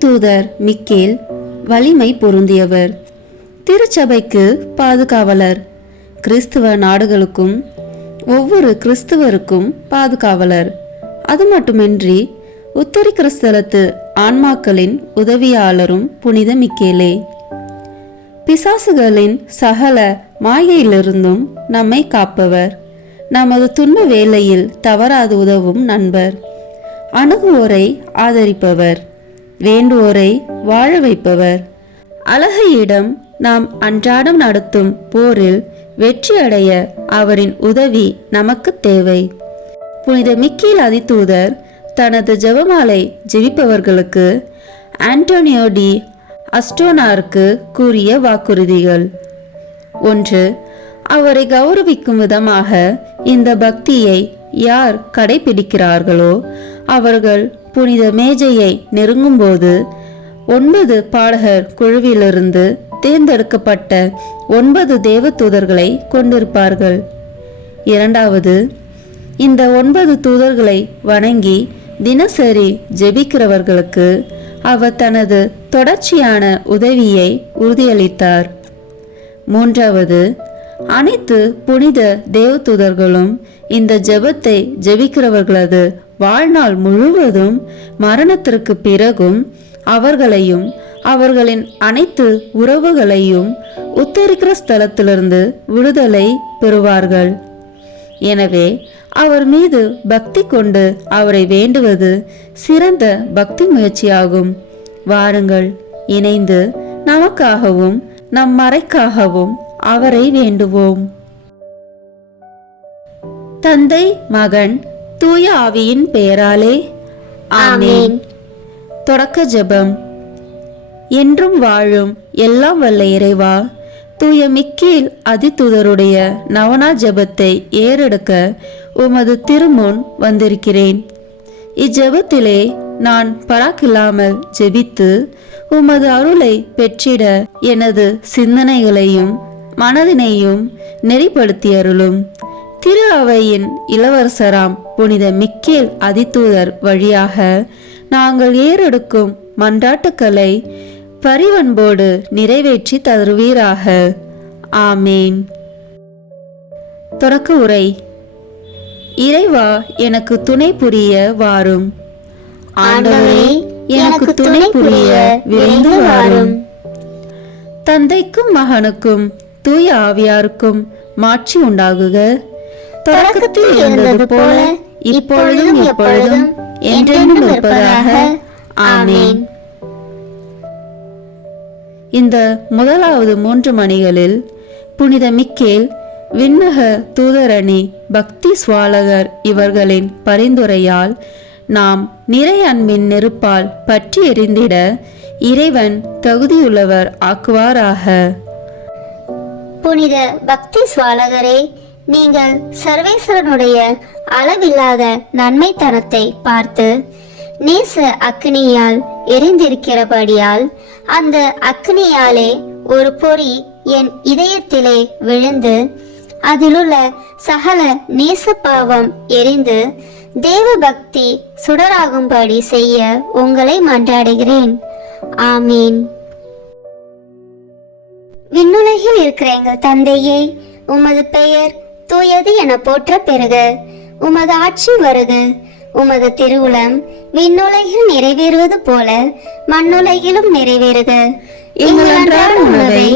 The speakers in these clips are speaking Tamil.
அதிதூதர் மிக்கேல் வலிமை பொருந்தியவர், திருச்சபைக்கு பாதுகாவலர், கிறிஸ்துவ நாடுகளுக்கும் ஒவ்வொரு கிறிஸ்துவருக்கும் பாதுகாவலர். அது மட்டுமின்றி உத்தரிக்கிற ஸ்தலத்து ஆன்மாக்களின் உதவியாளரும் புனித மிக்கேலே. பிசாசுகளின் சகல மாயையிலிருந்தும் நம்மை காப்பவர், நமது துன்ப வேளையில் தவறாது உதவும் நண்பர், அணுகுவோரை ஆதரிப்பவர், வேண்டுவோரை வாழ வைப்பவர். அழகையிடம் நாம் அன்றாடம் நடத்தும் போரில் வெற்றியடைய அவரின் உதவி நமக்கு தேவை. புனித மிக்கேல் அதிதூதர் தனது ஜெபமாலை ஜெபிப்பவர்களுக்கு ஆண்டோனியோ டி அஸ்டோனாருக்கு கூறிய வாக்குறுதிகள். 1. அவரை கௌரவிக்கும் விதமாக இந்த பக்தியை யார் கடைபிடிக்கிறார்களோ அவர்கள் புனித மேஜையை நெருங்கும்போது 9 பாடகர் குழுவிலிருந்து தேர்ந்தெடுக்கப்பட்ட 9 தேவதூதர்களை கொண்டிருப்பார்கள். 2. இந்த 9 தூதர்களை வணங்கி தினசரி ஜெபிக்கிறவர்களுக்கு அவர் தனது தொடர்ச்சியான உதவியை உறுதியளித்தார். 3. அனைத்து புனித தேவதூதர்களும் இந்த ஜெபத்தை ஜெபிக்கிறவர்களது வாழ்நாள் முழுவதும் மரணத்திற்கு பிறகும் அவர்களையும் அவர்களின் அனைத்து உறவுகளையும் உத்தரிக்கிற ஸ்தலத்திலிருந்து விடுதலை பெறுவார்கள். எனவே அவர் மீது பக்தி கொண்டு அவரை வேண்டுவது சிறந்த பக்தி முயற்சியாகும். வாருங்கள், இணைந்து நமக்காகவும் நம் மறைக்காகவும் அவரை வேண்டுவோம். தந்தை, மகன், தூய ஆவியின் பெயராலே ஆமென். தொடக்க ஜெபம். என்றும் வாழும் எல்லாம் வல்ல இறைவா, தூய மிக்கேல் அதிதூதருடைய நவனா ஜெபத்தை ஏறெடுக்க உமது திருமுன் வந்திருக்கிறேன். இஜெபத்திலே நான் பராக்கில்லாமல் ஜெபித்து உமது அருளை பெற்றிட எனது சிந்தனைகளையும் மனதினையும் நெறிப்படுத்தியருளும். திரு அவையின் இளவரசராம் புனித மிக்கேல் அதிதூதர் வழியாக நாங்கள் ஏறெடுக்கும் மன்றாட்டுக்களை பரிவன்போடு நிறைவேற்றி தருவீராக. ஆமேன். தொடக்க உரை. இறைவா, எனக்கு துணை புரிய வாரும். ஆண்டவரே, எனக்கு துணை புரிய விரைந்து வாரும். தந்தைக்கும் மகனுக்கும் தூய ஆவியாருக்கும் மாட்சி உண்டாகுக. தொடக்கத்தில் இருந்தது போல இப்பொழுதும் எப்பொழுதும் என்றென்றும் இருப்பதாக. ஆமேன். இந்த முதலாவது 3 மணிகளில் புனித மிக்கேல், விண்ணக தூதரணி, பக்தி சுவாலகர் இவர்களின் பரிந்துரையால் நாம் நிறை அன்பின் நெருப்பால் பற்றி எரிந்திட இறைவன் தகுதியுள்ளவர் ஆக்குவாராக. புனித பக்தி சுவாலகரே, நீங்கள் சர்வேஸ்வரனுடைய அளவில்லாத நன்மைத்தனத்தை பார்த்து நேச அக்னியால் எரிந்திருக்கிறபடியால் அந்த அக்னியாலே ஒரு பொறி என் இதயத்திலே விழுந்து அதிலுள்ள சகல நேச பாவம் எரிந்து தேவ பக்தி சுடராகும்படி செய்ய உங்களை மன்றாடுகிறேன். ஆமீன். விண்ணுலகில் இருக்கிற எங்கள் தந்தையே, உமது பெயர் தூயது என போற்ற பெறுக. உமது ஆட்சி வருக. உமது திருவுளம் விண்ணுலகில் நிறைவேறுவது போல மண்ணுலகிலும் நிறைவேறுக. எங்கள் அன்றாட உணவை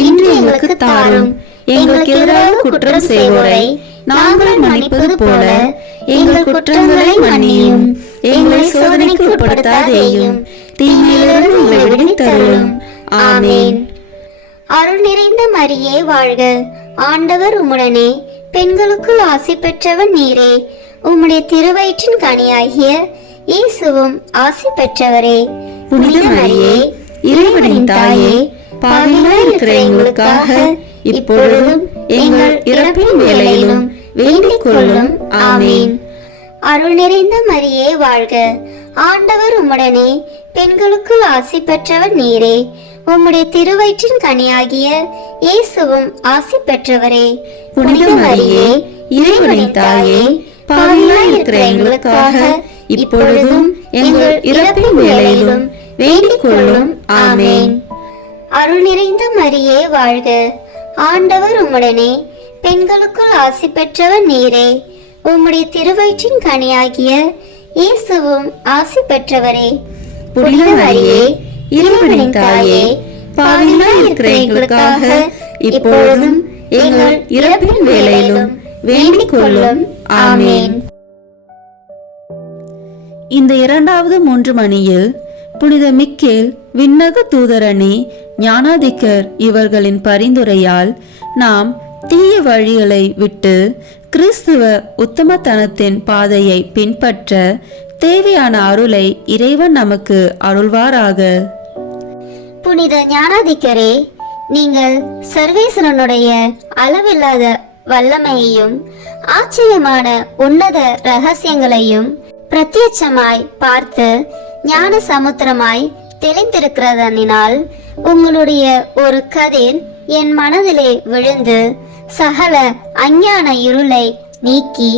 இன்று எங்களுக்கு தாரும். எங்களுக்கு எதிராக குற்றம் செய்வோரை நாங்கள் மன்னிப்பது போல எங்கள் குற்றங்களை மன்னியும். எங்களை சோதனைக்கு உட்படுத்தாதேயும், தீமையிலிருந்து எங்களை விடுவித்தருளும். ஆமேன். அருள் நிறைந்த மரியே வாழ்க. ஆண்டவர் உம்முடனே, பெண்களுக்குள் ஆசி பெற்றவன் நீரே. உம்முடைய திருவயிற்றின் கனியாகிய இயேசுவும் ஆசி பெற்றவரே. புனித மரியே, இறைவனின் தாயே, பாவிகளாய் இருக்கிற எங்களுக்காக இப்பொழுதும் எங்கள் இறப்பின் வேளையிலும் வேண்டிக் கொள்ளும். ஆமேன். அருள் நிறைந்த மரியே வாழ்க. ஆண்டவர் உம்முடனே, பெண்களுக்குள் ஆசி பெற்றவர் நீரே. உம்முடைய திருவயிற்றின் கனியாகிய இயேசுவும் ஆசி பெற்றவரே. புனித மரியே, இறைவனின் தாயே, பாவிகளாய் இருக்கிற எங்களுக்காக இப்பொழுதும் எங்கள் இறப்பின் வேளையிலும் வேண்டிக் கொள்ளும். ஆமேன். அருள் நிறைந்த மரியே வாழ்க, ஆண்டவர் உம்முடனே, பெண்களுக்குள் ஆசி பெற்றவர் நீரே. உம்முடைய திருவயிற்றின் கனியாகிய இயேசுவும் ஆசி பெற்றவரே. புனித மரியே, இறைவனின் தாயே, பாவிகளாய் இருக்கிற எங்களுக்காக இப்பொழுதும் எங்கள் இறப்பின் வேளையிலும் வேண்டிக் கொள்ளும். ஆமேன். இந்த இரண்டாவது 3 மணியில் புனித மிக்கேல், விண்ணக தூதரணி, ஞானாதிக்கர் இவர்களின் பரிந்துரையால் நாம் தீய வழிகளை விட்டு கிறிஸ்துவ உத்தமத்தனத்தின் பாதையை பின்பற்ற தேவையான அருளை இறைவன் நமக்கு அருள்வாராக. புனித ஞானாதிக்கரே, நீங்கள் சர்வேஸ்வரனுடைய அளவில்லாத வல்லமையையும் ஆச்சரியமான உன்னத ரகசியங்களையும் பிரத்யட்சமாய் பார்த்து ஞான சமுத்திரமாய் தெளிந்திருக்கிறதனால் உங்களுடைய ஒரு கதிர் என் மனதிலே விழுந்து சகல அஞ்ஞான இருளை நீக்கி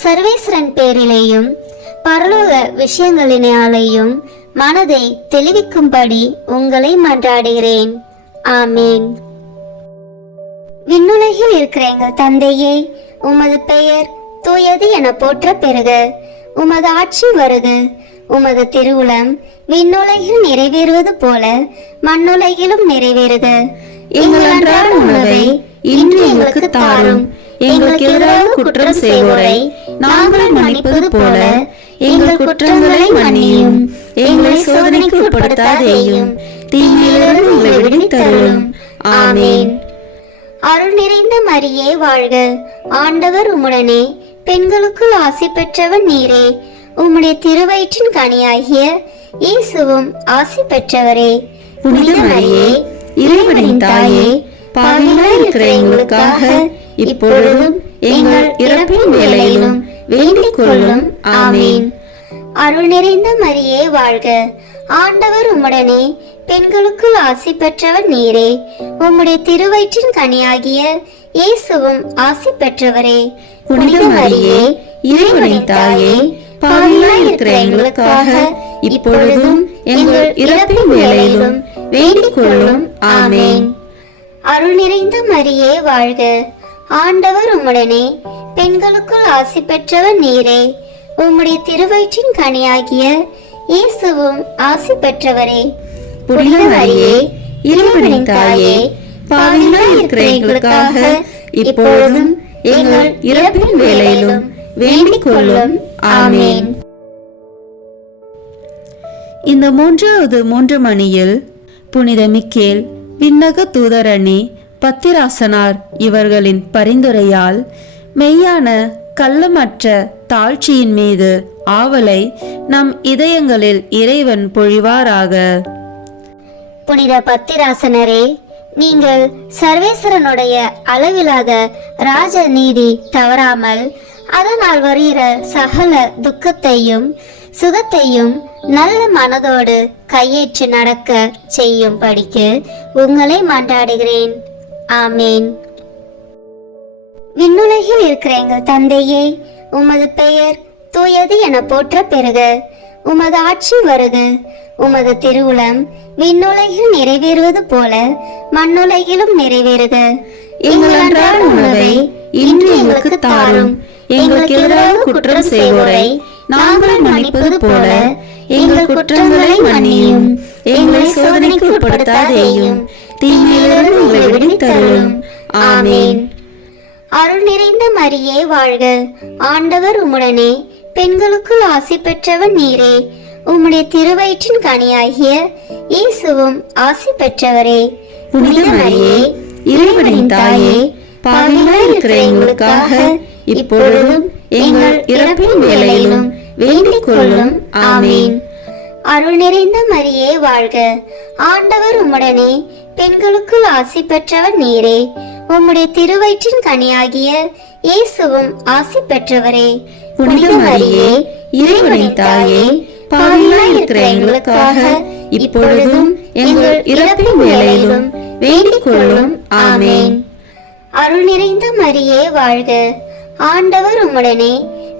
சர்வேஸ்வரன் பேரிலேயும் பரலோக விஷயங்களினாலேயும் மனதை தெளிவிக்கும்படி உங்களை மன்றாடுகிறேன். ஆமேன். விண்ணுலகில் இருக்கிற எங்கள் தந்தையே, உமது பெயர் தூயது என போற்ற பெறுக. உமது ஆட்சி வருக. உமது திருவுளம் விண்ணுலகில் நிறைவேறுவது போல மண்ணுலகிலும் நிறைவேறுக. எங்கள் அன்றாட உணவை இன்று எங்களுக்கு தாரும். எங்களுக்கு எதிராக குற்றம் செய்வோரை நாங்கள் மன்னிப்பது போல எங்கள் குற்றங்களை மன்னியும். எங்களை சோதனைக்கு உட்படுத்தாதேயும், தீமையிலிருந்து எங்களை விடுவித்தருளும். ஆமேன். அருள் நிறைந்த மரியே வாழ்க, ஆண்டவர் உம்முடனே, பெண்களுக்குள் ஆசி பெற்றவர் நீரே. உம்முடைய திருவயிற்றின் கனியாகிய இயேசுவும் ஆசி பெற்றவரே. புனித மரியே, இறைவனின் தாயே, பாவிகளாய் இருக்கிற எங்களுக்காக இப்பொழுதும் எங்கள் இறப்பின் வேளையிலும் வேண்டிக் கொள்ளும். ஆமேன். அருள் நிறைந்த மரியே வாழ்க, ஆண்டவர் உம்முடனே, பெண்களுக்குள் ஆசி பெற்றவர் நீரே. உம்முடைய திருவயிற்றின் கனியாகிய இயேசுவும் ஆசி பெற்றவரே. புனித மரியே, இறைவனின் தாயே, பாவிகளாய் இருக்கிற எங்களுக்காக இப்பொழுதும் எங்கள் இறப்பின் வேளையிலும் வேண்டிக் கொள்ளும். ஆமேன். அருள் நிறைந்த மரியே வாழ்க, ஆண்டவர் உம்முடனே, பெண்களுக்குள் ஆசி பெற்றவர் நீரே. உம்முடைய திருவயிற்றின் கனியாகிய இயேசுவும் ஆசி பெற்றவரே. புனித மரியே, இறைவனின் தாயே, பாவிகளாய் இருக்கிற எங்களுக்காக இப்பொழுதும் எங்கள் இறப்பின் வேளையிலும் வேண்டிக் கொள்ளும். ஆமேன். இந்த 3 மணியில் புனித மிக்கேல், விண்ணக தூதரணி, பத்திராசனார் இவர்களின் பரிந்துரையால் மெய்யான கள்ளமற்ற தாழ்ச்சியின் மீது ஆவலை நம் இதயங்களில் இறைவன் பொழிவாராக. புனித பத்திராசனரே, நீங்கள் சர்வேஸ்வரனுடைய அளவில்லாத ராஜ நீதி தவறாமல் அதனால் வருகிற சகல துக்கத்தையும் சுகத்தையும் நல்ல மனதோடு கையேற்று நடக்க செய்யும் படிக்கு உங்களை மன்றாடுகிறேன். ஆமேன். விண்ணுலகில் இருக்கிற எங்கள் தந்தையே, உமது பெயர் தூயது என போற்ற பெறுக. உமது ஆட்சி வருக. உமது திருவுளம் விண்ணுலகில் நிறைவேறுவது போல மண்ணுலகிலும் நிறைவேறுக. எங்கள் அன்றாட உணவை இன்று எங்களுக்கு தாரும். எங்களுக்கு எதிராக குற்றம் செய்வோரை நாங்கள் மன்னிப்பது போல எங்கள் குற்றங்களை மன்னியும். எங்களை சோதனைக்கு உட்படுத்தாதேயும், தீமையிலிருந்து எங்களை விடுவித்தருளும். ஆமேன். அருள் நிறைந்த மரியே வாழ்க, ஆண்டவர் உம்முடனே, பெண்களுக்குள் ஆசி பெற்றவர் நீரே. உம்முடைய திருவயிற்றின் கனியாகிய இயேசுவும் ஆசி பெற்றவரே. புனித மரியே, இறைவனின் தாயே, பாவிகளாய் இருக்கிற எங்களுக்காக இப்பொழுதும் எங்கள் இறப்பின் வேளையிலும் வேண்டிக் கொள்ளும். ஆமேன். அருள் நிறைந்த மரியே வாழ்க, ஆண்டவர் உம்முடனே, பெண்களுக்குள் ஆசி பெற்றவர் நீரே. உம்முடைய திருவயிற்றின் கனியாகிய இயேசுவும் ஆசி பெற்றவரே. புனித மரியே, இறைவனின் தாயே, பாவிகளாய் இருக்கிற எங்களுக்காக இப்பொழுதும் எங்கள் இறப்பின் வேளையிலும் வேண்டிக் கொள்ளும். ஆமேன். அருள் நிறைந்த மரியே வாழ்க, ஆண்டவர் உம்முடனே,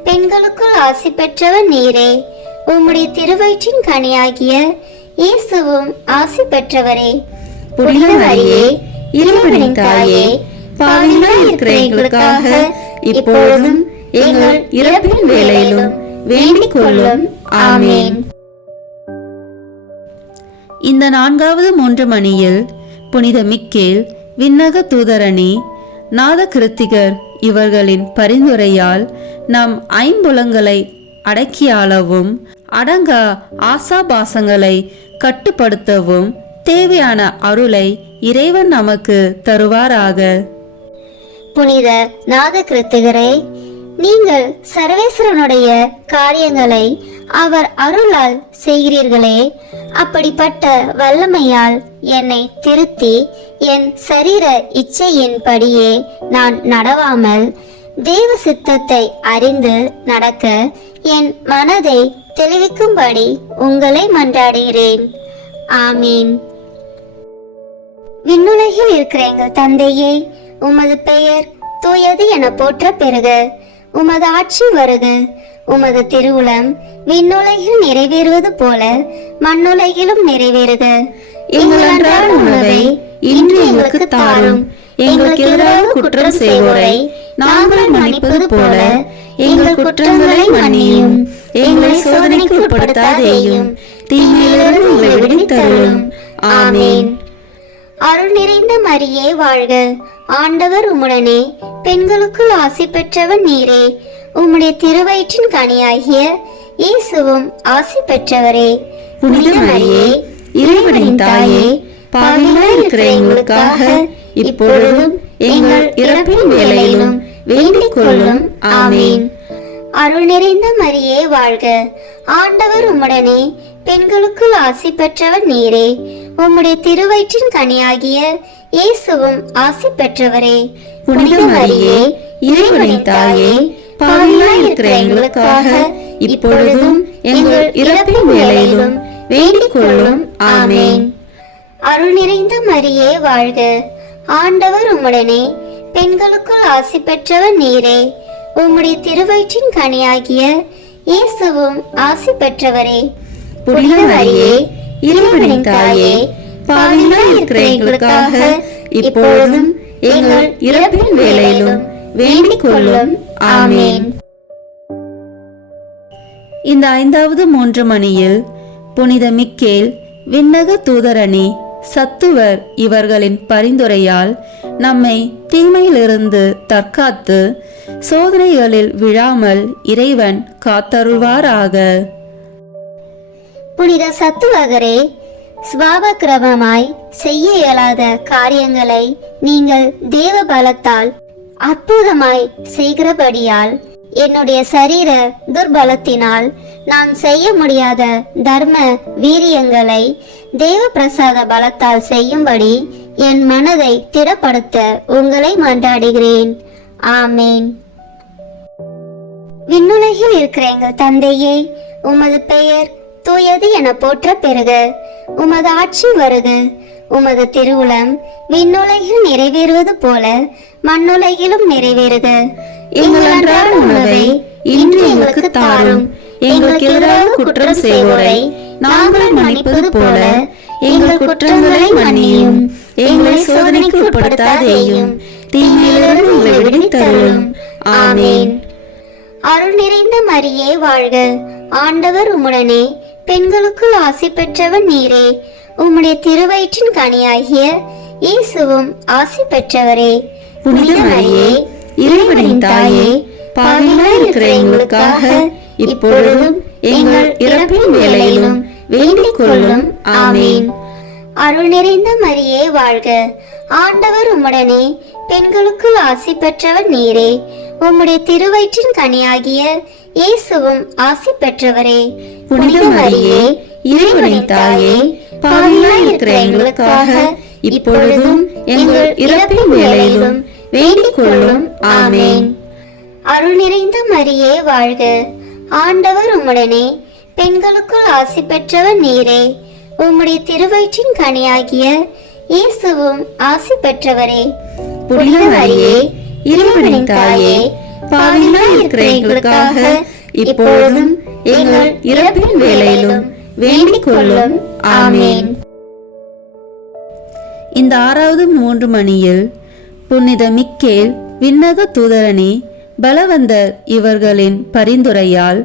பெண்களுக்குள் ஆசி பெற்றவர் நீரே. உம்முடைய திருவயிற்றின் கனியாகிய இயேசுவும் ஆசி பெற்றவரே. புனித மரியே, இறைவனின் தாயே, பாவிகளாய் இருக்கிற எங்களுக்காக இப்பொழுதும் எங்கள் இறப்பின் வேளையிலும் வேண்டிக் கொள்ளும். ஆமென். இந்த 4வது 3 மணியில் புனித மிக்கேல், விண்ணக தூதரணி, நாத கிருத்திகர் இவர்களின் பரிந்துரையால் நம் ஐம்புலங்களை அடக்கியாளவும் அடங்கா ஆசாபாசங்களை கட்டுப்படுத்தவும் தேவையான அருளை இறைவன் நமக்கு தருவாராக. புனித நாத கிருத்திகரே, நீங்கள் சர்வேஸ்வரனுடைய காரியங்களை அவர் அருளால் செய்கிறீர்களே. அப்படிப்பட்ட வல்லமையால் என்னை திருத்தி என் சரீர இச்சையின்படியே நான் நடவாமல் தேவ சித்தத்தை அறிந்து நடக்க என் மனதை தெளிவிக்கும்படி உங்களை மன்றாடுகிறேன். ஆமீன். விண்ணுலகில் இருக்கிற எங்கள் தந்தையே, உமது பெயர் தூயது என போற்ற பெறுக. உமது ஆட்சி வருக. உமது திருவுளம் விண்ணுலகில் நிறைவேறுவது போல மண்ணுலகிலும் நிறைவேறுக. எங்கள் அன்றாட உணவை இன்று எங்களுக்கு தாரும். எங்களுக்கு எதிராக குற்றம் செய்வோரை நாங்கள் மன்னிப்பது போல எங்கள் குற்றங்களை மன்னியும். எங்களை சோதனைக்கு உட்படுத்தாதேயும், தீமையிலிருந்து எங்களை விடுவித்தருளும். ஆமென். அருள் நிறைந்த மரியே வாழ்க. ஆண்டவர் உம்முடனே, பெண்களுக்குள் ஆசி பெற்றவன் நீரே. உம்முடைய திருவயிற்றின் கனியாகிய இயேசுவும் ஆசி பெற்றவரே. புனித மரியே, இறைவனின் தாயே, பாவிகளாய் இருக்கிற எங்களுக்காக இப்பொழுதும் எங்கள் இறப்பின் வேளையிலும் வேண்டிக் கொள்ளும். ஆமென். அருள் நிறைந்த மரியே வாழ்க. ஆண்டவர் உம்முடனே, பெண்களுக்குள் ஆசி பெற்றவன் நீரே. உம்முடைய திருவயிற்றின் கனியாகிய இயேசுவும் ஆசி பெற்றவரே. புனித மரியே, இறைவனின் தாயே, பாவிகளாய் இருக்கிற எங்களுக்காக இப்பொழுதும் எங்கள் இறப்பின் வேளையிலும் வேண்டிக் கொள்ளும். ஆமென். அருள் நிறைந்த மரியே வாழ்க. ஆண்டவர் உம்முடனே, பெண்களுக்குள் ஆசி பெற்றவன் நீரே. உம்முடைய திருவயிற்றின் கனியாகிய இயேசுவும் ஆசி பெற்றவரே. புனித மரியே, இறைவனின் தாயே, பாவிகளாய் இருக்கிற எங்களுக்காக இப்பொழுதும் எங்கள் இறப்பின் வேளையிலும் வேண்டிக் கொள்ளும். ஆமென். இந்த 5வது 3 மணியில் புனித மிக்கேல், விண்ணக தூதரணி, சத்துவர் இவர்களின் பரிந்துரையால் நம்மை தீமையிலிருந்து தற்காத்து சோதனைகளில் விழாமல் இறைவன் காத்தருள்வாராக. புனித சத்துவகரே, சுவாபக்கிரமமாய் செய்ய இயலாத காரியங்களை நீங்கள் தேவ பலத்தால் அற்புதமாய் செய்கிறபடியால் என்னுடைய சரீர துர்பலத்தினால் நான் செய்ய முடியாத தர்ம வீரியங்களை தேவ பிரசாத பலத்தால் செய்யும்படி என் மனதை திடப்படுத்த உங்களை மன்றாடுகிறேன். ஆமேன். விண்ணுலகில் இருக்கிற எங்கள் தந்தையே, உமது பெயர் தூயது என போற்ற பெறுக. உமது ஆட்சி வருக. உமது திருவுளம் விண்ணுலகில் நிறைவேறுவது போல மண்ணுலகிலும் நிறைவேறுக. எங்கள் அன்றாட உணவை இன்று எங்களுக்கு தாரும். எங்களுக்கு எதிராக குற்றம் செய்வோரை நாங்கள் மன்னிப்பது போல எங்கள் குற்றங்களை மன்னியும். எங்களை சோதனைக்கு உட்படுத்தாதேயும், தீமையிலிருந்து எங்களை விடுவித்தருளும். ஆமென். அருள் நிறைந்த மரியே வாழ்க. ஆண்டவர் உம்முடனே, பெண்களுக்குள் ஆசி பெற்றவன் நீரே. உம்முடைய திருவயிற்றின் கனியாகிய இயேசுவும் ஆசி பெற்றவரே. புனித மரியே, இறைவனின் தாயே, பாவிகளாய் இருக்கிற எங்களுக்காக இப்பொழுதும் எங்கள் இறப்பின் வேளையிலும் வேண்டிக் கொள்ளும். ஆமென். அருள் நிறைந்த மரியே வாழ்க. ஆண்டவர் உம்முடனே, பெண்களுக்குள் ஆசி பெற்றவன் நீரே. உம்முடைய திருவயிற்றின் கனியாகிய இயேசுவும் ஆசி பெற்றவரே. புனித மரியே, இறைவனின் தாயே, பாவிகளாய் இருக்கிற எங்களுக்காக இப்பொழுதும் எங்கள் இறப்பின் வேளையிலும் வேண்டிக் கொள்ளும். ஆமென். அருள் நிறைந்த மரியே வாழ்க. ஆண்டவர் உம்முடனே, பெண்களுக்குள் ஆசி பெற்றவன் நீரே. உம்முடைய திருவயிற்றின் கனியாகிய இயேசுவும் ஆசி பெற்றவரே. புனித மரியே, இறைவனின் தாயே, பாவிகளாய் இருக்கிற எங்களுக்காக இப்பொழுதும் எங்கள் இறப்பின் வேளையிலும் வேண்டிக் கொள்ளும். ஆமேன். இந்த 6வது 3 மணியில் புனித மிக்கேல் விண்ணக தூதரணி பலவந்தர் இவர்களின் பரிந்துரையால்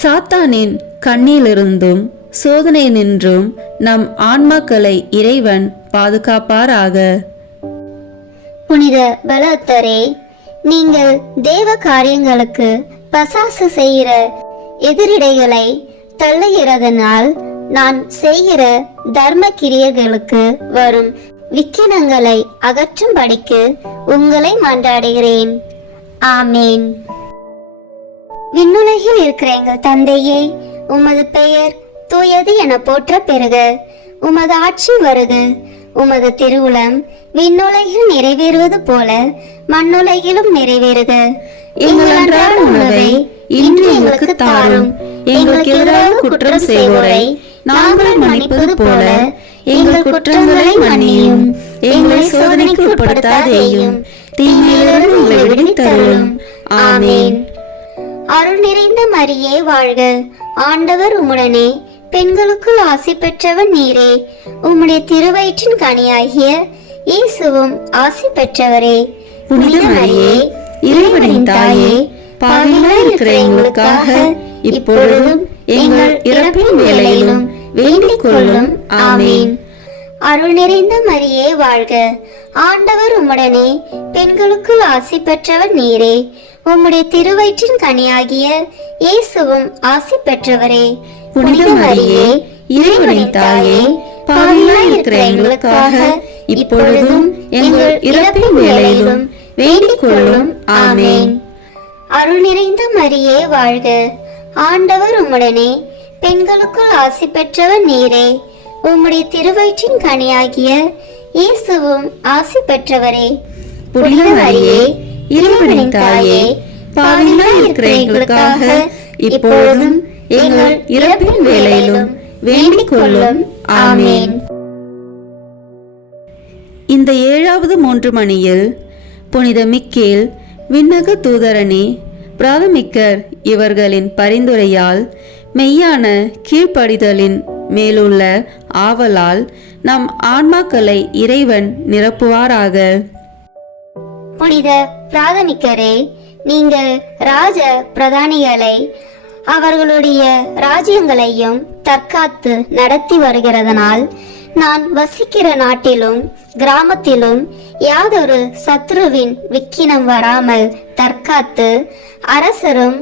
சாத்தானின் கண்ணிலிருந்தும் சோதனை நின்றும் நம் ஆன்மாக்களை இறைவன் பாதுகாப்பாராக. புனித பலவந்தரே, நீங்கள் தேவ காரியங்களுக்கு பசாசு செய்கிற எதிரிடைகளை தள்ளுகிறதனால் நான் செய்கிற தர்ம கிரியைகளுக்கு வரும் விக்கினங்களை அகற்றும்படிக்கு உங்களை மன்றாடுகிறேன். ஆமேன். விண்ணுலகில் இருக்கிற எங்கள் தந்தையே, உமது பெயர் தூயது என போற்ற பெறுக. உமது ஆட்சி வருக. உமது திருவுளம் விண்ணுலகில் நிறைவேறுவது போல மண்ணுலகிலும் நிறைவேறுக. எங்கள் அன்றாட உணவை இன்று எங்களுக்கு தாரும். எங்களுக்கு எதிராக குற்றம் செய்வோரை நாங்கள் மன்னிப்பது போல எங்கள் குற்றங்களை மன்னியும். எங்களை சோதனைக்கு உட்படுத்தாதேயும், தீமையிலிருந்து எங்களை விடுவித்தருளும். ஆமேன். அருள் நிறைந்த மரியே வாழ்க. ஆண்டவர் உம்முடனே, பெண்களுக்குள் ஆசி பெற்றவன் நீரே. உம்முடைய திருவயிற்றின் கனியாகிய இயேசுவும் ஆசி பெற்றவரே. புனித மரியே, இறைவனின் தாயே, பாவிகளாய் இருக்கிற எங்களுக்காக இப்பொழுதும் எங்கள் இறப்பின் வேளையிலும் வேண்டிக் கொள்ளும். ஆமேன். அருள் நிறைந்த மரியே வாழ்க. ஆண்டவர் உம்முடனே, பெண்களுக்குள் ஆசி பெற்றவர் நீரே. உம்முடைய திருவயிற்றின் கனியாகிய இயேசுவும் ஆசி பெற்றவரே. புனித மரியே, இறைவனின் தாயே, பாவிகளாய் இருக்கிற எங்களுக்காக இப்பொழுதும் எங்கள் இறப்பின் வேளையிலும் வேண்டிக் கொள்ளும். ஆமேன். அருள் நிறைந்த மரியே வாழ்க. ஆண்டவர் உம்முடனே, பெண்களுக்குள் ஆசி பெற்றவர் நீரே. உம்முடைய திருவயிற்றின் கனியாகிய இயேசுவும் ஆசி பெற்றவரே. புனித மரியே, இறைவனின் தாயே, பாவிகளாய் இருக்கிற எங்களுக்காக இப்பொழுதும் எங்கள் இறப்பின் வேளையிலும் வேண்டிக் கொள்ளும். ஆமேன். இந்த 7வது 3 மணியில் புனித மிக்கேல் விண்ணக தூதரணி பிராதமிக்கர் இவர்களின் பரிந்துரையால் மெய்யான கீழ்ப்படிதலின் மேலுள்ள ஆவலால் நம் ஆன்மாக்களை இறைவன் நிரப்புவாராக. புனித பிராதமிக்கரே, நீங்கள் ராஜ பிரதானிகளை அவர்களுடைய ராஜ்யங்களையும் தற்காத்து நடத்தி வருகிறதனால் நான் வசிக்கிற நாட்டிலும் கிராமத்திலும் யாதொரு சத்ருவின் விக்கினம் வராமல் தற்காத்து அரசரும்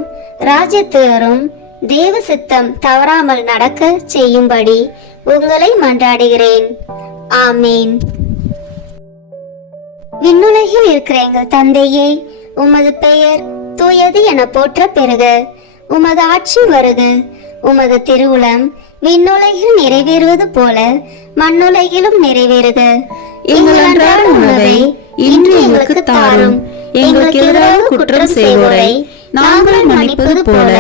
ராஜ்யத்தினரும் தேவ சித்தம் தவறாமல் நடக்க செய்யும்படி உங்களை மன்றாடுகிறேன். ஆமேன். விண்ணுலகில் இருக்கிற எங்கள் தந்தையே, உமது பெயர் தூயது என போற்ற பெறுக. உமது ஆட்சி வருக. உமது திருவுளம் விண்ணுலகில் நிறைவேறுவது போல மண்ணுலகிலும் நிறைவேறுக. எங்கள் அன்றாட உணவை இன்று எங்களுக்கு தாரும். எங்களுக்கு எதிராக குற்றம் செய்வோரை நாங்கள் மன்னிப்பது போல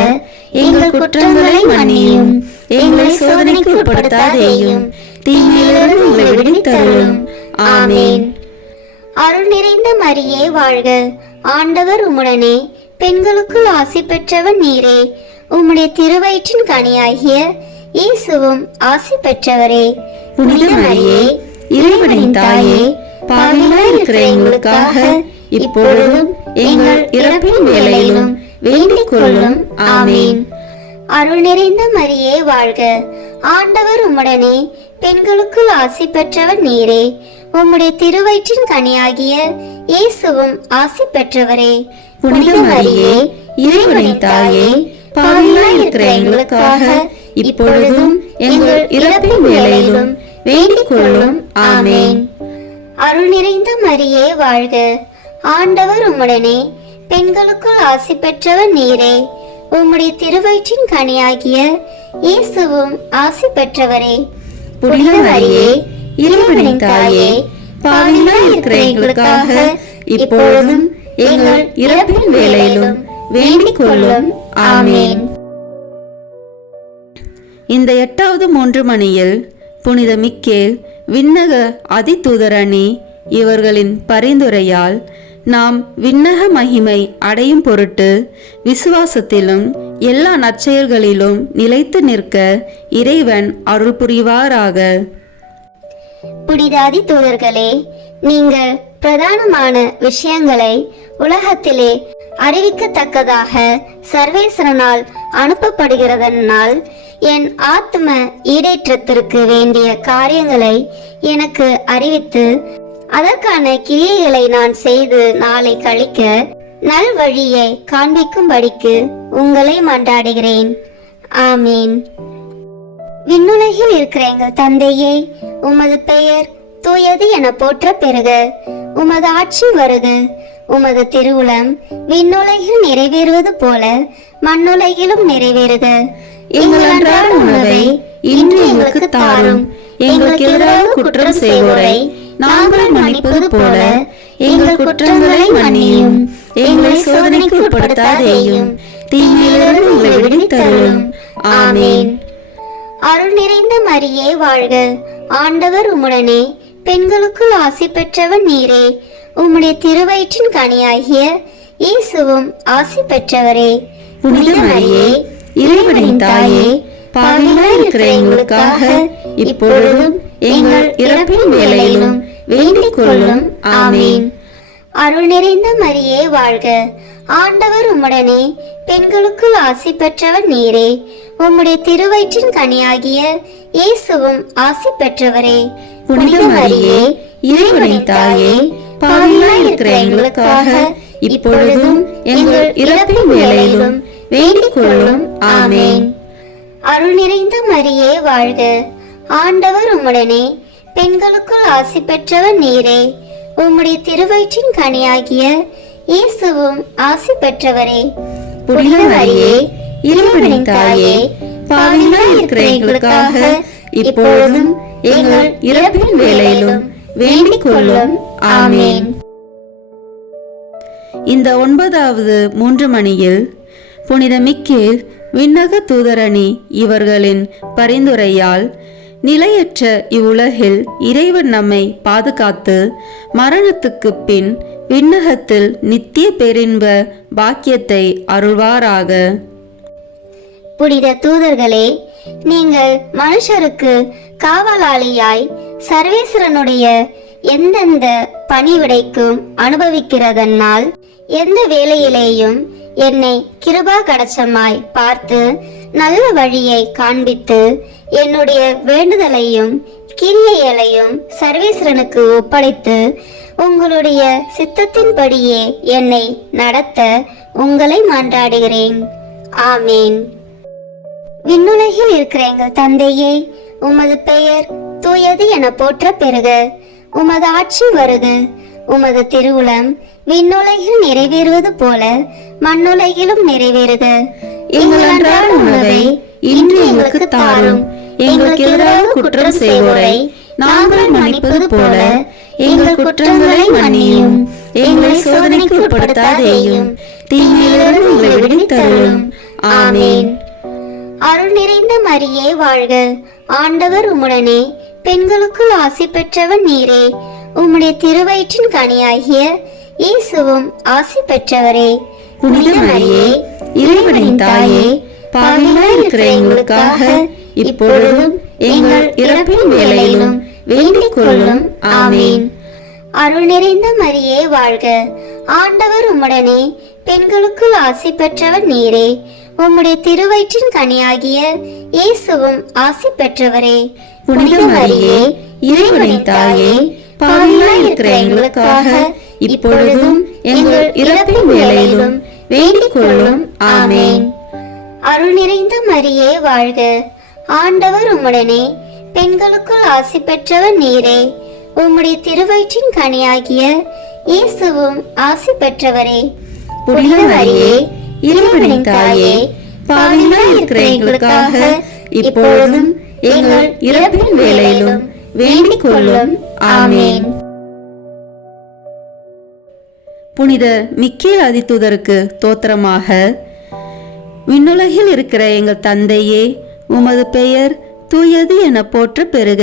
எங்கள் குற்றங்களை மன்னியும். எங்களை சோதனைக்கு உட்படுத்தாதேயும், தீமையிலிருந்து எங்களை விடுவித்தருளும். ஆமேன். அருள் நிறைந்த மரியே வாழ்க. ஆண்டவர் உம்முடனே, பெண்களுக்குள் ஆசி பெற்றவன் நீரே. உம்முடைய திருவயிற்றின் கனியாகிய இயேசுவும் ஆசி பெற்றவரே. புனித மரியே, இறைவனின் தாயே, பாவிகளாய் இருக்கிற எங்களுக்காக இப்பொழுதும் எங்கள் இறப்பின் வேளையிலும் வேண்டிக் கொள்ளும். ஆமேன். அருள் நிறைந்த மரியே வாழ்க. ஆண்டவர் உம்முடனே, பெண்களுக்குள் ஆசி பெற்றவர் நீரே. உம்முடைய திருவயிற்றின் கனியாகிய இயேசுவும் ஆசி பெற்றவரே. புனித மரியே, இறைவனின் தாயே, பாவிகளாய் இருக்கிற எங்களுக்காக இப்பொழுதும் எங்கள் இறப்பின் வேளையிலும் வேண்டிக் கொள்ளும். ஆமேன். அருள் நிறைந்த மரியே வாழ்க. ஆண்டவர் உம்முடனே, பெண்களுக்குள் ஆசி பெற்றவர் நீரே. உம்முடைய திருவயிற்றின் கனியாகிய இயேசுவும் ஆசி பெற்றவரே. புனித மரியே, இறைவனின் தாயே, பாவிகளாய் இருக்கிற எங்களுக்காக இப்பொழுதும் எங்கள் இறப்பின் வேளையிலும் வேண்டிக் கொள்ளும். ஆமேன். இந்த 8வது 3 மணியில் புனித மிக்கேல் விண்ணக அதிதூதரணி இவர்களின் பரிந்துரையால் நாம் விண்ணக மகிமை அடையும் பொருட்டு விசுவாசத்திலும் எல்லா நற்செயல்களிலும் நிலைத்து நிற்க இறைவன் அருள் புரிவாராக. புனிதாதி தூதர்களே, நீங்கள் பிரதானமான விஷயங்களை உலகத்திலே அறிவிக்கத்தக்கதாக சர்வேஸ்வரனால் அனுப்பப்படுகிறதனால் என் ஆத்ம ஈடேற்றத்திற்கு வேண்டிய காரியங்களை எனக்கு அறிவித்து அதற்கான கிரியைகளை நான் செய்து நாளை கழிக்க நல் வழியை காண்பிக்கும்படிக்கு உங்களை மன்றாடுகிறேன். ஆமீன். விண்ணுலகில் இருக்கிற எங்கள் தந்தையே, உமது பெயர் தூயது என போற்ற பெறுக. உமது ஆட்சி வருக. உமது திருவுளம் விண்ணுலகில் நிறைவேறுவது போல மண்ணுலகிலும் நிறைவேறுக. எங்கள் அன்றாட உணவை இன்று எங்களுக்கு தாரும். எங்களுக்கு எதிராக குற்றம் செய்வோரை நாங்கள் மன்னிப்பது போல எங்கள் குற்றங்களை மன்னியும். எங்களை சோதனைக்கு உட்படுத்தாதேயும், தீமையிலிருந்து எங்களை விடுவித்தருளும். ஆமீன். அருள் நிறைந்த மரியே வாழ்க. ஆண்டவர் உம்முடனே, பெண்களுக்குள் ஆசி பெற்றவர் நீரே. உம்முடைய திருவயிற்றின் கனியாகிய இயேசுவும் ஆசி பெற்றவரே. புனித மரியே, இறைவனின் தாயே, பாவிகளாய் இருக்கிற எங்களுக்காக இப்பொழுதும் எங்கள் இறப்பின் வேளையிலும் வேண்டிக் கொள்ளும். ஆமீன். அருள் நிறைந்த மரியே வாழ்க. ஆண்டவர் உம்முடனே, பெண்களுக்குள் ஆசி பெற்றவர் நீரே. உம்முடைய திருவயிற்றின் கனியாகிய இயேசுவும் ஆசி பெற்றவரே. புனித மரியே, இறைவனின் தாயே, பாவிகளாய் இருக்கிற எங்களுக்காக இப்பொழுதும் எங்கள் இறப்பின் வேளையிலும் வேண்டிக் கொள்ளும். ஆமீன். அருள் நிறைந்த மரியே வாழ்க. ஆண்டவர் உம்முடனே, பெண்களுக்குள் ஆசி பெற்றவர் நீரே. உம்முடைய திருவயிற்றின் கனியாகிய இயேசுவும் ஆசி பெற்றவரே. புனித மரியே, இறைவனின் தாயே, பாவிகளாய் இருக்கிற எங்களுக்காக இப்பொழுதும் எங்கள் இறப்பின் வேளையிலும் வேண்டிக் கொள்ளும். ஆமீன். இந்த 9வது 3 மணியில் புனித மிக்கேல் விண்ணக தூதரணி இவர்களின் பரிந்துரையால் நிலையற்ற இவ்வுலகில் இறைவன் நம்மை பாதுகாத்து மரணத்துக்கு பின் விண்ணகத்தில் நித்திய பேரின்ப பாக்கியத்தை அருள்வாராக. புனித தூதர்களே, நீங்கள் மனுஷருக்கு காவலாளியாய் சர்வேஸ்வரனுடைய எந்தெந்த பணிவிடைக்கும் அனுபவிக்கிறதனால் எந்த வேளையிலேயும் என்னை கிருபா கடச்சமாய் பார்த்து நல்ல வழியை காண்பித்து என்னுடைய வேண்டுதலையும் கிரியைகளையும் சர்வேஸ்வரனுக்கு ஒப்படைத்து உங்களுடைய சித்தத்தின்படியே என்னை நடத்த உங்களை மன்றாடுகிறேன். ஆமீன். விண்ணுலகில் இருக்கிற எங்கள் தந்தையே, உமது பெயர் தூயது என போற்ற பெறுக. உமது ஆட்சி வருக. உமது திருவுளம் விண்ணுலகில் நிறைவேறுவது போல மண்ணுலகிலும் நிறைவேறுக. எங்கள் அன்றாட உணவை இன்று எங்களுக்கு தாரும். எங்களுக்கு எதிராக குற்றம் செய்வோரை நாங்கள் மன்னிப்பது போல எங்கள் குற்றங்களை மன்னியும். எங்களை சோதனைக்கு உட்படுத்தாதேயும், தீமையிலிருந்து எங்களை விடுவித்தருளும். ஆமீன். அருள் நிறைந்த மரியே வாழ்க. ஆண்டவர் உம்முடனே, பெண்களுக்குள் ஆசி பெற்றவர் நீரே. உம்முடைய திருவயிற்றின் கனியாகிய இயேசுவும் ஆசி பெற்றவரே. புனித மரியே, இறைவனின் தாயே, பாவிகளாய் இருக்கிற எங்களுக்காக இப்பொழுதும் எங்கள் இறப்பின் வேளையிலும் வேண்டிக் கொள்ளும். ஆமீன். அருள் நிறைந்த மரியே வாழ்க. ஆண்டவர் உம்முடனே, பெண்களுக்குள் ஆசி பெற்றவர் நீரே. உம்முடைய திருவயிற்றின் கனியாகிய இயேசுவும் ஆசி பெற்றவரே. புனித மரியே, இறைவனின் தாயே, பாவிகளாய் இருக்கிற எங்களுக்காக இப்பொழுதும் எங்கள் இறப்பின் வேளையிலும் வேண்டிக் கொள்ளும். ஆமீன். அருள் நிறைந்த மரியே வாழ்க. ஆண்டவர் உம்முடனே, பெண்களுக்குள் ஆசி பெற்றவர் நீரே. உம்முடைய திருவயிற்றின் கனியாகிய இயேசுவும் ஆசி பெற்றவரே. புனித மரியே, இறைவனின் தாயே, பாவிகளாய் இருக்கிற எங்களுக்காக இப்பொழுதும் எங்கள் இறப்பின் வேளையிலும் வேண்டிக் கொள்ளும். ஆமீன். புனித மிக்கேல் அதிதூதருக்கு தோத்திரமாக. விண்ணுலகில் இருக்கிற எங்கள் தந்தையே, உமது பெயர் தூயது என போற்ற பெறுக.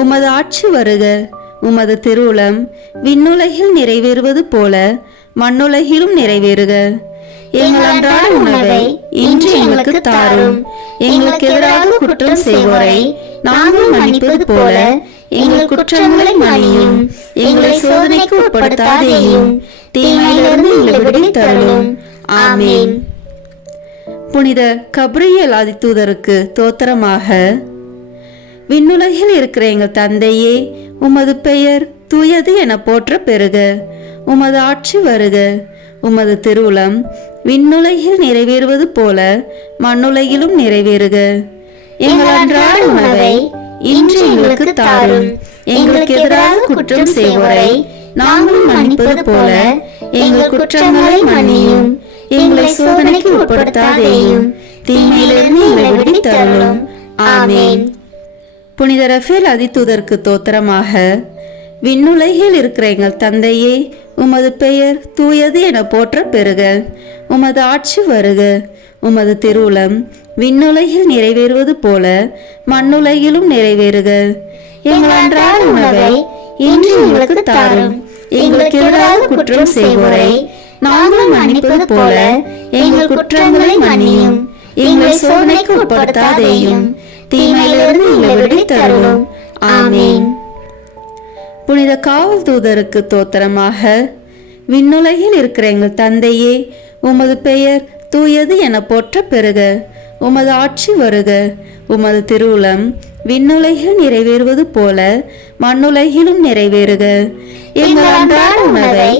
உமது ஆட்சி வருக. உமது திருவுளம் விண்ணுலகில் நிறைவேறுவது போல மண்ணுலகிலும் நிறைவேறுக. எங்கள் அன்றாட உணவை இன்று எங்களுக்கு தாரும். எங்களுக்கு எதிராக குற்றம் செய்வோரை நாங்கள் மன்னிப்பது போல எங்கள் குற்றங்களை மன்னியும். எங்களை சோதனைக்கு உட்படுத்தாதேயும், தீமையிலிருந்து எங்களை விடுவித்தருளும். ஆமென். புனித கப்ரியேல் ஆதிதூதருக்கு தோத்திரமாக. விண்ணுலகில் இருக்கிற எங்கள் தந்தையே, உமது பெயர் தூயது என போற்ற பெறுக. உமது ஆட்சி வருக. உமது திருவுளம் விண்ணுலகில் நிறைவேறுவது போல மண்ணுலகிலும் நிறைவேறுக. எங்கள் அன்றாட உணவை இன்று எங்களுக்கு தாரும். எங்களுக்கு எதிராக குற்றம் செய்வோரை நாங்கள் மன்னிப்பது போல எங்கள் குற்றங்களை மன்னியும். எங்களை சோதனைக்கு உட்படுத்தாதேயும், தீமையிலிருந்து எங்களை விடுவித்தருளும். ஆமென். புனித ரஃபேல் ஆதிதூதருக்கு தோத்திரமாக. விண்ணுலகில் இருக்கிற எங்கள் தந்தையே, உமது பெயர் தூயது என போற்ற பெறுக. உமது ஆட்சி வருக. உமது திருவுளம் விண்ணுலகில் நிறைவேறுவது போல மண்ணுலகிலும் நிறைவேறுக. எங்கள் அன்றாட உணவை இன்று எங்களுக்கு தாரும். எங்களுக்கு எதிராக குற்றம் செய்வோரை நாங்கள் மன்னிப்பது போல எங்கள் குற்றங்களை மன்னியும். எங்களை சோதனைக்கு உட்படுத்தாதேயும், தீமையிலிருந்து எங்களை விடுவித்தருளும். ஆமென். புனித காவல் தூதருக்கு தோத்திரமாக. விண்ணுலகில் இருக்கிற எங்கள் தந்தையே, உமது பெயர் தூயது என போற்ற பெறுக. உமது ஆட்சி வருக. உமது திருவுளம் விண்ணுலகில் நிறைவேறுவது போல மண்ணுலகிலும் நிறைவேறுக. எங்கள் அன்றாட உணவை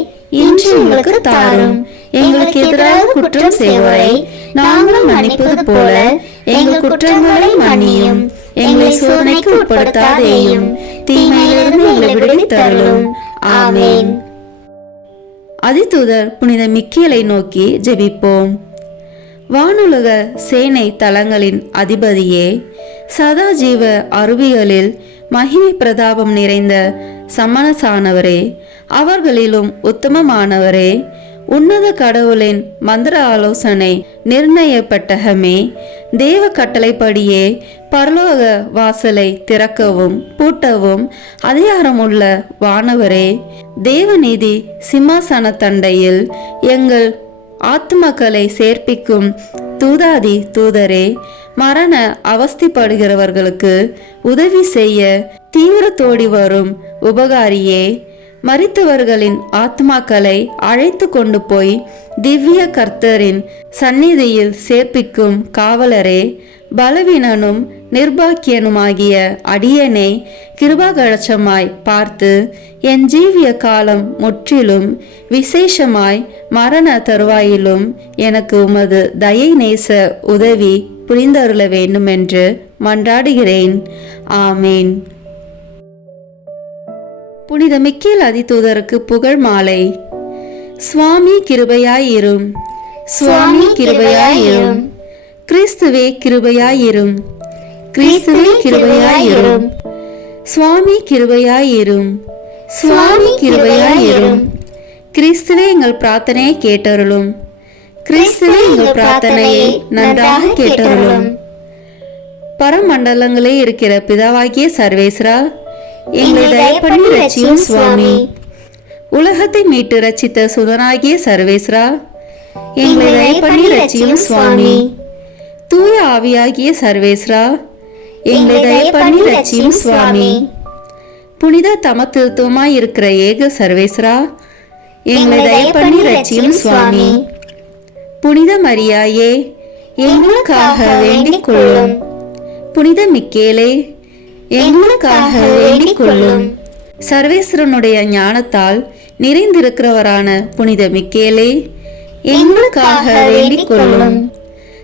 இன்று எங்களுக்கு தாரும். எங்களுக்கு எதிராக குற்றம் செய்வோரை நாங்கள் மன்னிப்பது போல எங்கள் குற்றங்களை மன்னியும். எங்களை சோதனைக்கு உட்படுத்தாதேயும், தீமையிலிருந்து எங்களை விடுவித்தருளும். ஆமென். அதிதூதர் புனித மிக்கேலை நோக்கி ஜெபிப்போம். வானுலக சேனை தலங்களின் அதிபதியே, சதாஜீவ அருவிகளில் மகிமை பிரதாபம் நிறைந்த சமணசானவரே, அவர்களிலும் உத்தமமானவரே, உன்னத கடவுளின் மந்திர ஆலோசனை நிர்ணயப்பட்டகமே, தேவ கட்டளைப்படியே பரலோக வாசலை திறக்கவும் பூட்டவும் அதிகாரமுள்ள வானவரே, தேவநீதி சிம்மாசன தண்டையில் எங்கள் ஆத்மக்களை சேர்ப்பிக்கும் தூதாதி தூதரே, மரண அவஸ்திப்படுகிறவர்களுக்கு உதவி செய்ய தீவிரத்தோடி வரும் உபகாரியே, மரித்தவர்களின் ஆத்மாக்களை அழைத்து கொண்டு போய் திவ்ய கர்த்தரின் சந்நிதியில் சேர்ப்பிக்கும் காவலரே, பலவீனனும் நிர்பாக்கியனுமாகிய அடியனை கிருபாகழச்சமாய் பார்த்து என் ஜீவிய காலம் முற்றிலும் விசேஷமாய் மரண தருவாயிலும் எனக்கு உமது தயை நேச உதவி புரிந்தருள வேண்டும் என்று மன்றாடுகிறேன். ஆமேன். புனித மிக்கேல் அதிதூதருக்கு புகழ் மாலை. சுவாமி கிருபையாயிரும். சுவாமி கிருபையாயிரும். கிறிஸ்துவே கிருபையாயிரும். கிறிஸ்துவே கிருபையாயிரும். சுவாமி கிருபையாயிரும். சுவாமி கிருபையாயிரும். கிறிஸ்துவே எங்கள் பிரார்த்தனையை கேட்டருளும். கிறிஸ்துவே எங்கள் பிரார்த்தனையை நன்றாக கேட்டருளும். பரமண்டலங்களே இருக்கிற பிதாவாகிய சர்வேஸ்வரா, எங்களை தயப்பண்ணி ரட்சியும் சுவாமி. உலகத்தை மீட்டு ரட்சித்த சுதனாகிய சர்வேஸ்வரா, எங்களை தயப்பண்ணி ரட்சியும் சுவாமி. தூய ஆவியாகிய சர்வேஸ்வரா, எங்களை தயப்பண்ணி ரட்சியும் சுவாமி. புனித தமத்துவமாய் இருக்கிற ஏக சர்வேஸ்வரா, எங்களை தயப்பண்ணி ரட்சியும் சுவாமி. புனித மரியாயே, எங்களுக்காக வேண்டிக் கொள்ளும். புனித மிக்கேலே, எங்களுக்காக வேண்டிக் கொள்ளும். சர்வேஸ்வரனுடைய ஞானத்தால் நிறைந்திருக்கிறவரான புனித மிக்கேலே, எங்களுக்காக வேண்டிக் கொள்ளும்.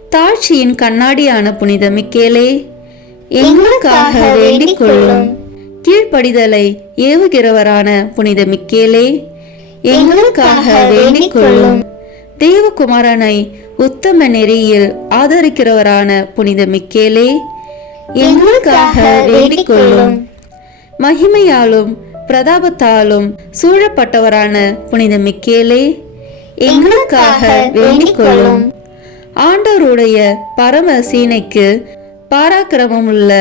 தாழ்ச்சியின் கண்ணாடியான புனித மிக்கேலே, எங்களுக்காக வேண்டிக் கொள்ளும். கீழ்ப்படிதலை ஏவுகிறவரான புனித மிக்கேலே, எங்களுக்காக வேண்டிக் கொள்ளும். தேவகுமாரனை உத்தம நெறியில் ஆதரிக்கிறவரான புனித மிக்கேலே, எங்களுக்காக வேண்டிக் கொள்ளும். மகிமையாலும் பிரதாபத்தாலும் சூழப்பட்டவரான புனித மிக்கேலே, எங்களுக்காக வேண்டிக் கொள்ளும். ஆண்டவருடைய பரம சீனைக்கு பாராக்கிரமமுள்ள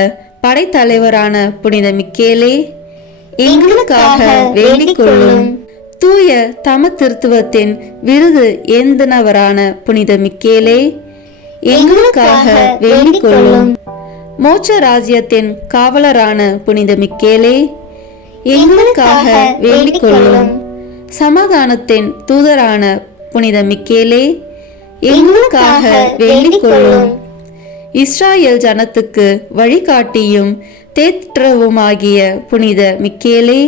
படைத்தலைவரான புனித மிக்கேலே, எங்களுக்காக வேண்டிக் கொள்ளும். தூய தம திருத்துவத்தின் விருது ஏந்தினவரான புனித மிக்கேலே, எங்களுக்காக வேண்டிக் கொள்ளும். மோட்ச ராஜ்யத்தின் காவலரான புனித மிக்கேலே, எங்களுக்காக வேண்டிக் கொள்ளும். சமாதானத்தின் தூதரான புனித மிக்கேலே, எங்களுக்காக வேண்டிக் கொள்ளும். இஸ்ராயேல் ஜனத்துக்கு வழிகாட்டியும் தேற்றவுமாகிய புனித மிக்கேலே,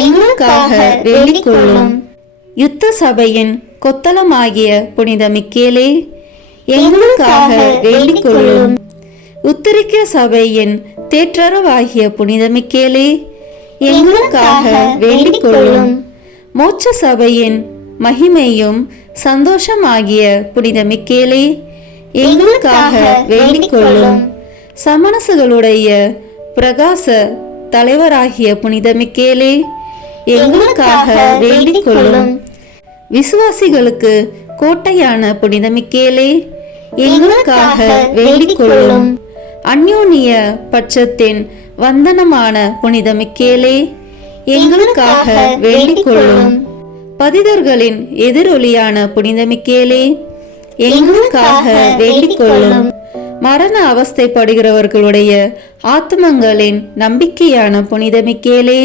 எங்களுக்காக வேண்டிக் கொள்ளும். யுத்த சபையின் கொத்தளமாகிய புனித மிக்கேலே, எங்களுக்காக வேண்டிக் கொள்ளும். உத்தரிக்க சபையின் தேற்றரவாகிய புனித மிக்கேலே, எங்களுக்காக வேண்டிக் கொள்ளும். மோட்ச சபையின் மகிமையும் சந்தோஷமாகிய புனித மிக்கேலே, எங்களுக்காக வேண்டிக் கொள்ளும். சமணசுகளுடைய பிரகாச தலைவராகிய புனித மிக்கேலே, எங்களுக்காக வேண்டிக் கொள்ளும். விசுவாசிகளுக்கு கோட்டையான புனித மிக்கேலே, எங்களுக்காக வேண்டிக் கொள்ளும். அந்யோன்ய பட்சத்தின் வந்தனமான புனித மிக்கேலே, எங்களுக்காக வேண்டிக் கொள்ளும். பதிதர்களின் எதிரொலியான புனித மிக்கேலே, எங்களுக்காக வேண்டிக் கொள்ளும். மரண அவஸ்தைப்படுகிறவர்களுடைய ஆத்மங்களின் நம்பிக்கையான புனித மிக்கேலே,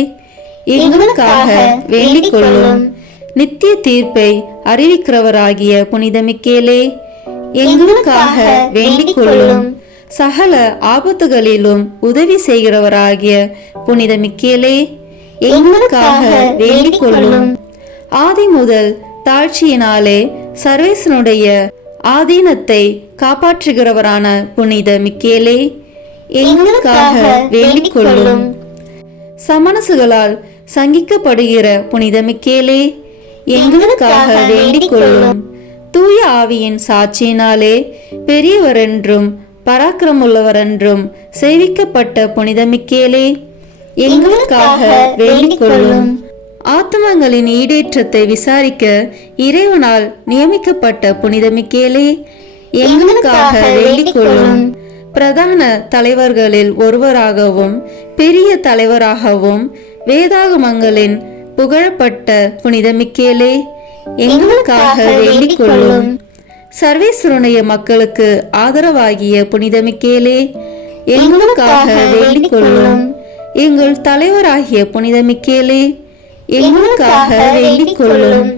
எங்களுக்காக வேண்டிக் கொள்ளும். நித்திய தீர்ப்பை அறிவிக்கிறவராகிய புனித மிக்கேலே, எங்களுக்காக வேண்டிக் கொள்ளும். சகல ஆபத்துகளிலும் உதவி செய்கிறவராகிய புனித மிக்கேலே, எங்களுக்காக வேண்டிக் கொள்ளும். ஆதி முதல் தாழ்ச்சியினாலே சர்வேசனுடைய ஆதீனத்தை காப்பாற்றுகிறவரான புனித மிக்கேலே, எங்களுக்காக வேண்டிக் கொள்ளும். சமணசுகளால் சங்கிக்கப்படுகிற புனித மிக்கேலே, எங்களுக்காக வேண்டிக் கொள்ளும். தூய ஆவியின் சாட்சியினாலே பெரியவரென்றும் பராக்கிரமுள்ளவரென்றும் சேவிக்கப்பட்ட புனித மிக்கேலே, எங்களுக்காக வேண்டிக் கொள்ளும். ஆத்மங்களின் ஈடேற்றத்தை விசாரிக்க இறைவனால் நியமிக்கப்பட்ட புனித மிக்கேலே, எங்களுக்காக வேண்டிக் கொள்ளும். பிரதான தலைவர்களில் ஒருவராகவும் பெரிய தலைவராகவும் வேதாகமங்களின் புகழப்பட்ட புனித மிக்கேலே, எங்களுக்காக வேண்டிக் கொள்ளும். சர்வேஸ்வருடைய மக்களுக்கு ஆதரவாகிய புனித மிக்கேலே, எங்களுக்காக வேண்டிக் கொள்ளும். எங்கள் தலைவராகிய புனித மிக்கேலே, எங்களுக்காக வேண்டிக் கொள்ளும்.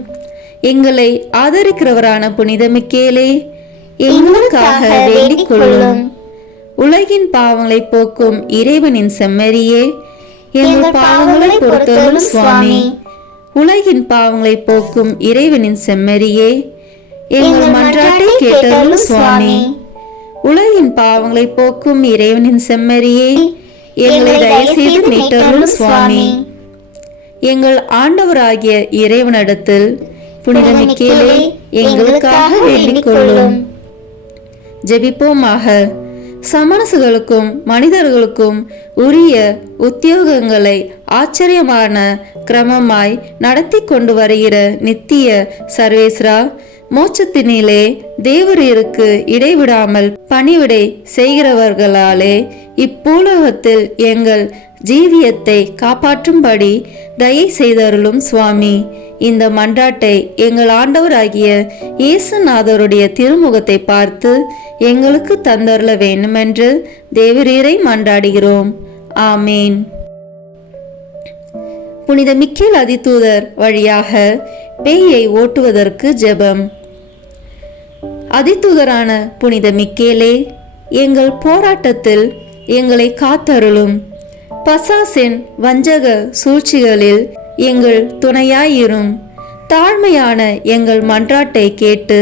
எங்களை ஆதரிக்கிறவரான புனித மிக்கேலே, எங்களுக்காக வேண்டிக் கொள்ளும். உலகின் பாவங்களை போக்கும் இறைவனின் செம்மறியே, எங்கள் பாவங்களை பொறுத்தருளும் சுவாமி. உலகின் பாவங்களை போக்கும் இறைவனின் செம்மறியே, எங்கள் மன்றாட்டை கேட்டருளும் சுவாமி. உலகின் பாவங்களை போக்கும் இறைவனின் செம்மறியே, எங்களை தயவு செய்து மீட்டருளும் சுவாமி. எங்கள் ஆண்டவராகிய இறைவனிடத்தில் புனித மிக்கேலே, எங்களுக்காக வேண்டிக் கொள்ளும். ஜெபிப்போமாக. சமணசுகளுக்கும் மனிதர்களுக்கும் உரிய உத்தியோகங்களை ஆச்சரியமான கிரமமாய் நடத்தி கொண்டு வருகிற நித்திய சர்வேஸ்வரா, மோட்சத்தினிலே தேவரீருக்கு இடைவிடாமல் பணிவிடை செய்கிறவர்களாலே இப்பூலகத்தில் எங்கள் ஜீவியத்தை காப்பாற்றும்படி தயை செய்தருளும் சுவாமி. இந்த மன்றாட்டை எங்கள் ஆண்டவராகிய இயேசுநாதருடைய திருமுகத்தை பார்த்து எங்களுக்கு தந்தருள வேண்டுமென்று தேவரீரை மன்றாடுகிறோம். ஆமேன். புனித மிக்கேல் அதிதூதர் வழியாக பேயை ஓட்டுவதற்கு ஜெபம். அதிதூதரான புனித மிக்கேலே, எங்கள் போராட்டத்தில் எங்களை காத்தருளும். பசாசின் வஞ்சக சூழ்ச்சிகளில் எங்கள் துணையாயிரும். தாழ்மையான எங்கள் மன்றாட்டை கேட்டு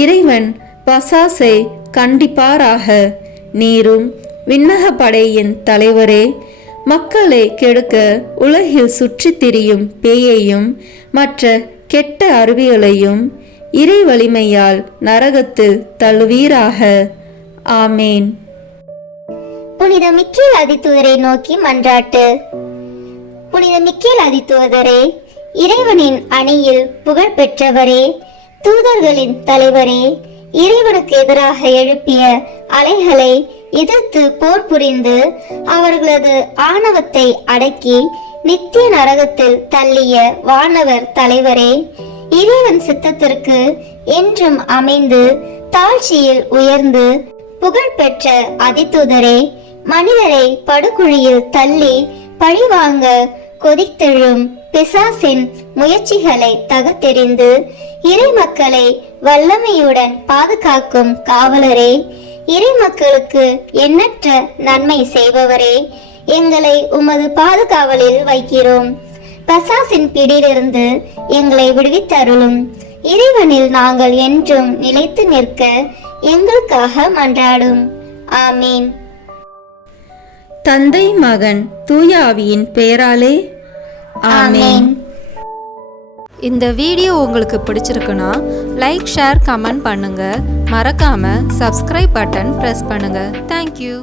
இறைவன் பசாசை கண்டிப்பாராக. நீரும் விண்ணக படையின் தலைவரே, மக்களை கெடுக்க உலகில் சுற்றித் திரியும் பேயையும் மற்ற கெட்ட அருவிகளையும் இறை வலிமையால் நரகத்தில் தள்ளுவீராக. ஆமேன். புனித மிக்கேல் அதிதூதரை நோக்கி மன்றாட்டு. புனித மிக்கேல் அதிதூதரே, இறைவனின் அணியில் புகழ் பெற்றவரே, தூதர்களின் தலைவரே, இறைவனுக்கு எதிராக எழுப்பிய அலைகளை எதிர்த்து போர் புரிந்து அவர்களது ஆணவத்தை அடக்கி நித்திய நரகத்தில் தள்ளிய வானவர் தலைவரே, இறைவன் சித்தத்திற்கு என்றும் அமைந்து தாழ்ச்சியில் உயர்ந்து புகழ்பெற்ற அதிதூதரே, மனிதரை படுகுழியில் தள்ளி பழிவாங்க கொதித்தெழும் பிசாசின் முயற்சிகளை தகர்த்தெறிந்து இறை மக்களை வல்லமையுடன் பாதுகாக்கும் காவலரே, இறை மக்களுக்கு எண்ணற்ற நன்மை செய்பவரே, எங்களை உமது பாதுகாவலில் வைக்கிறோம். பிசாசின் பிடியிலிருந்து எங்களை விடுவித்தருளும். இறைவனில் நாங்கள் என்றும் நிலைத்து நிற்க எங்களுக்காக மன்றாடும். ஆமீன். தந்தை, மகன், தூய ஆவியின் பெயராலே ஆமீன். இந்த வீடியோ உங்களுக்கு பிடிச்சிருக்குன்னா லைக், ஷேர், கமெண்ட் பண்ணுங்க. மறக்காம சப்ஸ்கிரைப் பட்டன் பிரஸ் பண்ணுங்க. தேங்க்யூ.